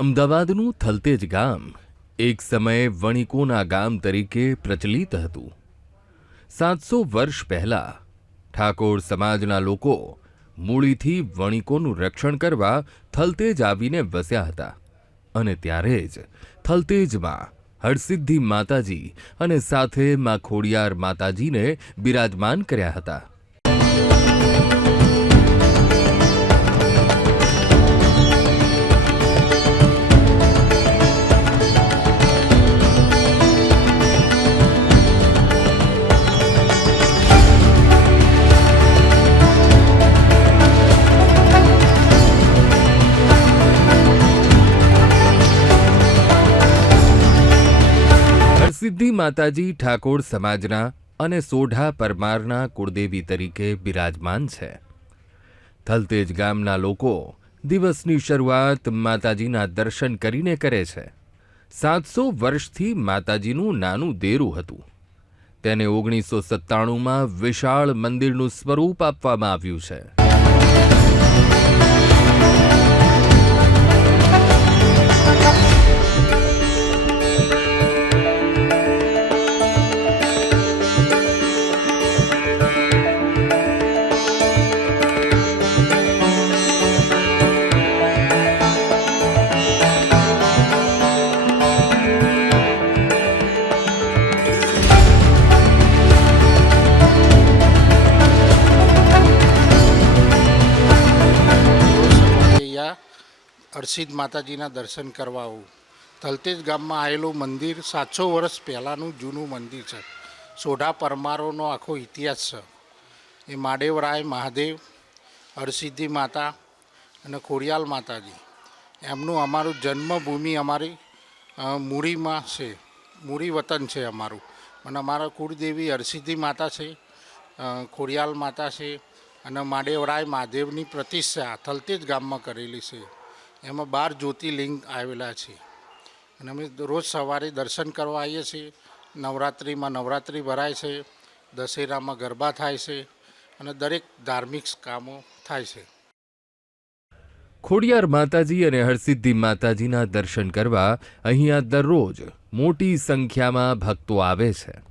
અમદાવાદનું થલતેજ ગામ એક સમયે વણિકોના ગામ તરીકે પ્રચલિત હતું. સાતસો વર્ષ પહેલાં ઠાકોર સમાજના લોકો મૂળીથી વણિકોનું રક્ષણ કરવા થલતેજ આવીને વસ્યા હતા અને ત્યારે જ થલતેજમાં હરસિદ્ધિ માતાજી અને સાથે માં ખોડિયાર માતાજીને બિરાજમાન કર્યા હતા. માતાજી ઠાકોર સમાજના અને સોઢા પરમારના કુળદેવી તરીકે બિરાજમાન છે. થલતેજ ગામના લોકો દિવસની શરૂઆત માતાજીના દર્શન કરીને કરે છે. સાતસો વર્ષથી માતાજીનું નાનું દેરું હતું. તેને ઓગણીસો સત્તાણુંમાં વિશાળ મંદિરનું સ્વરૂપ આપવામાં આવ્યું છે. હરસિદ્ધ માતાજીના દર્શન કરવા આવું. તલતેજ ગામમાં આવેલું મંદિર સાતસો વર્ષ પહેલાંનું જૂનું મંદિર છે. સોઢા પરમારોનો આખો ઇતિહાસ છે. એ માડેવરાય મહાદેવ, હરસિદ્ધિ માતા અને ખોડિયાલ માતાજી. એમનું અમારું જન્મભૂમિ અમારી મૂડીમાં છે. મૂડી વતન છે અમારું. અને અમારા કુળદેવી હરસિદ્ધિ માતા છે ખોડિયાલ માતા છે અને માડેવરાય મહાદેવની પ્રતિષ્ઠા થલતેજ ગામમાં કરેલી છે. એમાં બાર જ્યોતિર્લિંગ આવેલા છે. અને અમે રોજ સવારે દર્શન કરવા આવીએ છીએ. નવરાત્રિમાં નવરાત્રિ ભરાય છે. દશેરામાં ગરબા થાય છે. અને દરેક ધાર્મિક કામો થાય છે. ખોડિયાર માતાજી અને હરસિદ્ધિ માતાજીના દર્શન કરવા અહીંયા દરરોજ મોટી સંખ્યામાં ભક્તો આવે છે.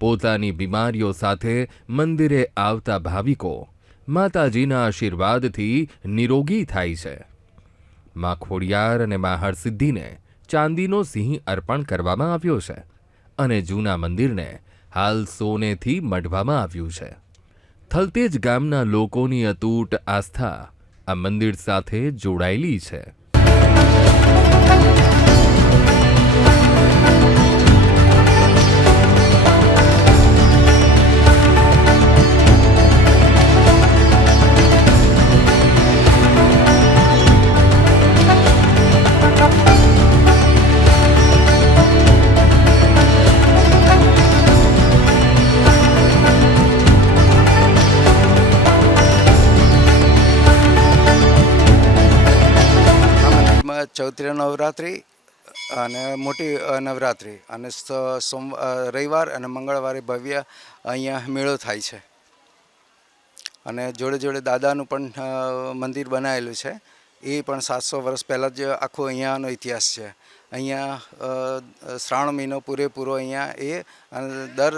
પોતાની બીમારીઓ સાથે મંદિરે આવતા ભાવિકો માતાજીના આશીર્વાદથી નિરોગી થાય છે. માં ખોડિયાર અને માં હરસિદ્ધિને ચાંદીનો સિંહ અર્પણ કરવામાં આવ્યો છે અને જૂના મંદિરને હાલ સોનેથી મઢવામાં આવ્યું છે. થલતેજ ગામના લોકોની અતૂટ આસ્થા આ મંદિર સાથે જોડાયેલી છે. ચૈત્રી નવરાત્રિ અને મોટી નવરાત્રિ અને સોમ રવિવાર અને મંગળવારે ભવ્ય અહીંયા મેળો થાય છે. અને જોડે જોડે દાદાનું પણ મંદિર બનાવેલું છે. એ પણ સાતસો વર્ષ પહેલાં જ આખો અહીંયાનો ઇતિહાસ છે. અહીંયા શ્રાવણ મહિનો પૂરેપૂરો અહીંયા એ અને દર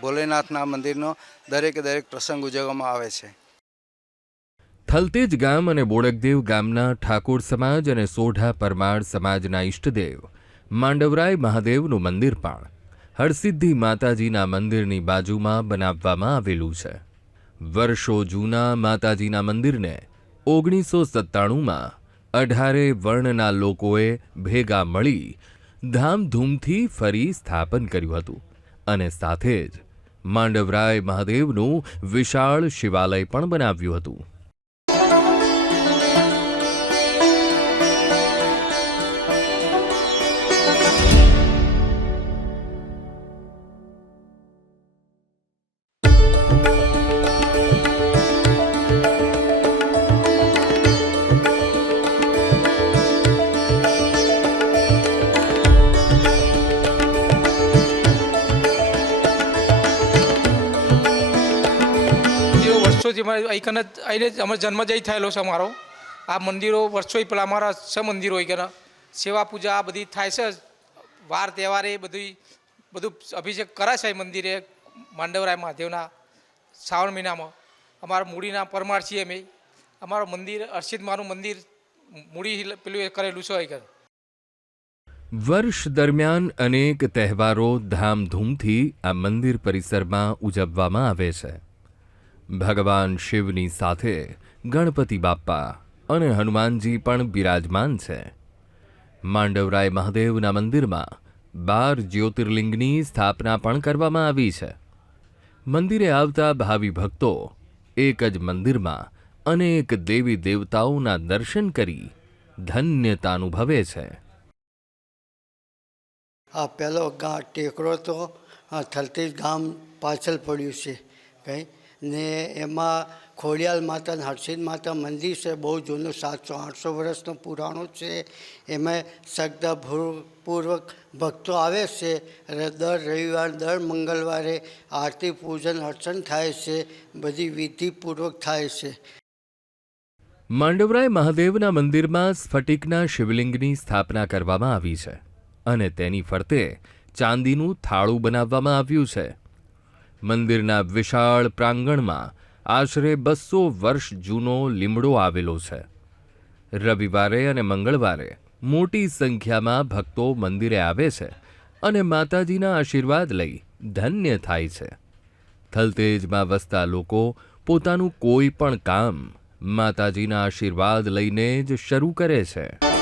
ભોલેનાથના મંદિરનો દરેકે દરેક પ્રસંગ ઉજવવામાં આવે છે. થલતેજ ગામ અને બોડકદેવ ગામના ઠાકોર સમાજ અને સોઢા પરમાર સમાજના ઈષ્ટદેવ, માંડવરાય મહાદેવનું મંદિર પણ હરસિદ્ધિ માતાજીના મંદિરની બાજુમાં બનાવવામાં આવેલું છે. વર્ષો જૂના માતાજીના મંદિરને ઓગણીસો સત્તાણુંમાં અઢારે વર્ણના લોકોએ ભેગા મળી ધામધૂમથી ફરી સ્થાપન કર્યું હતું અને સાથે જ માંડવરાય મહાદેવનું વિશાળ શિવાલય પણ બનાવ્યું હતું. વર્ષોથી અમારે અહીં અહીં જ અમારો જન્મ જ અહીં થયેલો છે અમારો. આ મંદિરો વર્ષોય પેલા અમારા છ મંદિરો અહીં સેવા પૂજા આ બધી થાય છે. વાર તહેવારે બધી, બધું અભિષેક કરાય છે મંદિરે માંડવરાય મહાદેવના શ્રાવણ મહિનામાં. અમારા મૂડીના પરમાર છીએ અમે. અમારું મંદિર અર્ચિત મારું મંદિર મૂડી પેલું કરેલું છે અહીં વર્ષ દરમિયાન અનેક તહેવારો ધામધૂમથી આ મંદિર પરિસરમાં ઉજવવામાં આવે છે. ભગવાન શિવની સાથે ગણપતિ બાપ્પા અને હનુમાનજી પણ બિરાજમાન છે. માંડવરાય મહાદેવના મંદિરમાં બાર જ્યોતિર્લિંગની સ્થાપના પણ કરવામાં આવી છે. મંદિરે આવતા ભાવિ ભક્તો એક જ મંદિરમાં અનેક દેવી દેવતાઓના દર્શન કરી ધન્યતા અનુભવે છે. આ પહેલો ગા ટેકરો તો થલતેજ ગામ પાછળ પડ્યું છે. કંઈ? ને એમાં ખોડિયાલ માતા અને હર્ષિદ માતા મંદિર છે, બહુ જૂનું, સાતસો, આઠસો વર્ષનું પુરાણું છે. એમાં શ્રદ્ધાપૂર્વક ભક્તો આવે છે દર રવિવાર, દર મંગળવારે આરતી, પૂજન, અર્ચન થાય છે, બધી વિધિપૂર્વક થાય છે. માંડવરાય મહાદેવના મંદિરમાં સ્ફટિકના શિવલિંગની સ્થાપના કરવામાં આવી છે અને તેની ફરતે ચાંદીનું થાળું બનાવવામાં આવ્યું છે. મંદિરના વિશાળ પ્રાંગણમાં આશરે બસો વર્ષ જૂનો લીમડો આવેલો છે. રવિવારે અને મંગળવારે મોટી સંખ્યામાં ભક્તો મંદિરે આવે છે અને માતાજીના આશીર્વાદ લઈ ધન્ય થાય છે. થલતેજમાં વસતા લોકો પોતાનું કોઈ પણ કામ માતાજીના આશીર્વાદ લઈને જ શરૂ કરે છે.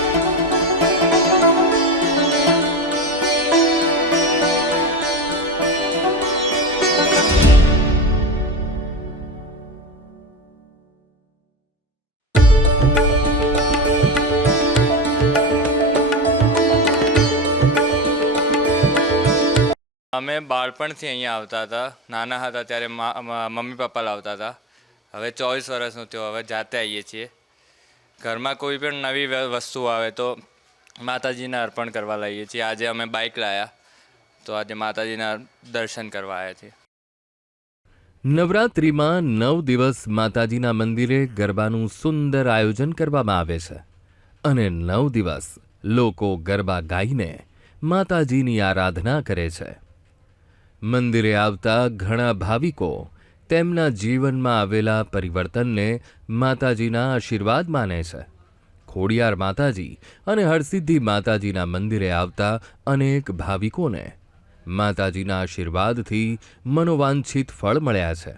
અમે બાળપણથી અહીંયા આવતા હતા. નાના હતા ત્યારે મમ્મી પપ્પા લાવતા હતા. હવે ચોવીસ વર્ષનું થયો, હવે જાતે આવીએ છીએ. ઘરમાં કોઈ પણ નવી વસ્તુ આવે તો માતાજીને અર્પણ કરવા લાવીએ છીએ. આજે અમે બાઇક લાવ્યા તો આજે માતાજીના દર્શન કરવા આવ્યા છીએ. નવરાત્રિમાં નવ દિવસ માતાજીના મંદિરે ગરબાનું સુંદર આયોજન કરવામાં આવે છે. અને નવ દિવસ લોકો ગરબા ગાઈને માતાજીની આરાધના કરે છે. મંદિરે આવતા ઘણા ભાવિકો તેમના જીવનમાં આવેલા પરિવર્તનને માતાજીના આશીર્વાદ માને છે. ખોડિયાર માતાજી અને હરસિદ્ધિ માતાજીના મંદિરે આવતા અનેક ભાવિકોને માતાજીના આશીર્વાદથી મનોવાંછિત ફળ મળ્યા છે.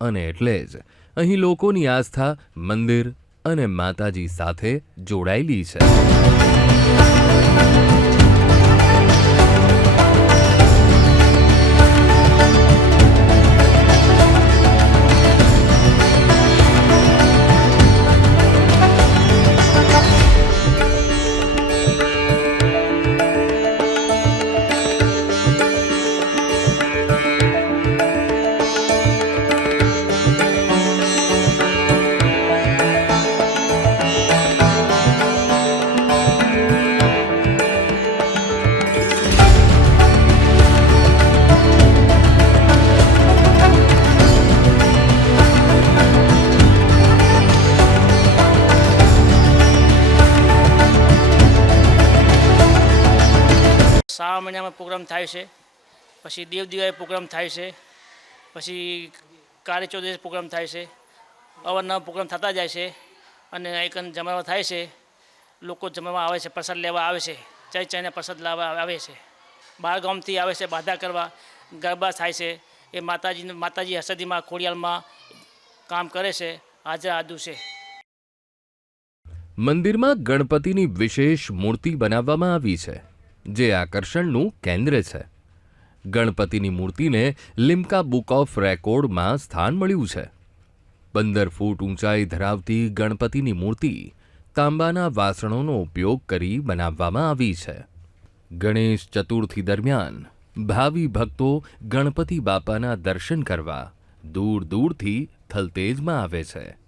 અને એટલે જ અહીં લોકોની આસ્થા મંદિર અને માતાજી સાથે જોડાયેલી છે. મહિનામાં પ્રોગ્રામ થાય છે. પછી દેવ દિવાળી પ્રોગ્રામ થાય છે. પછી કાળી ચૌદશ પ્રોગ્રામ થાય છે. અવારનવાર પ્રોગ્રામ થતા જાય છે અને એક જમાવા થાય છે. લોકો જમવા આવે છે, પ્રસાદ લેવા આવે છે. ચાઈ ચાઈને પ્રસાદ લાવવા આવે છે. બહાર ગામથી આવે છે, બાધા કરવા ગરબા થાય છે. એ માતાજી માતાજી હસદીમાં, ખોડિયાલમાં કામ કરે છે. હાજર આદુ છે. મંદિરમાં ગણપતિની વિશેષ મૂર્તિ બનાવવામાં આવી છે. જે આકર્ષણનું કેન્દ્ર છે. ગણપતિની મૂર્તિને લિમ્કા બુક ઓફ રેકોર્ડમાં સ્થાન મળ્યું છે. પંદર ફૂટ ઊંચાઈ ધરાવતી ગણપતિની મૂર્તિ તાંબાના વાસણોનો ઉપયોગ કરી બનાવવામાં આવી છે. ગણેશ ચતુર્થી દરમિયાન ભાવિ ભક્તો ગણપતિ બાપાના દર્શન કરવા દૂર દૂરથી થલતેજમાં આવે છે.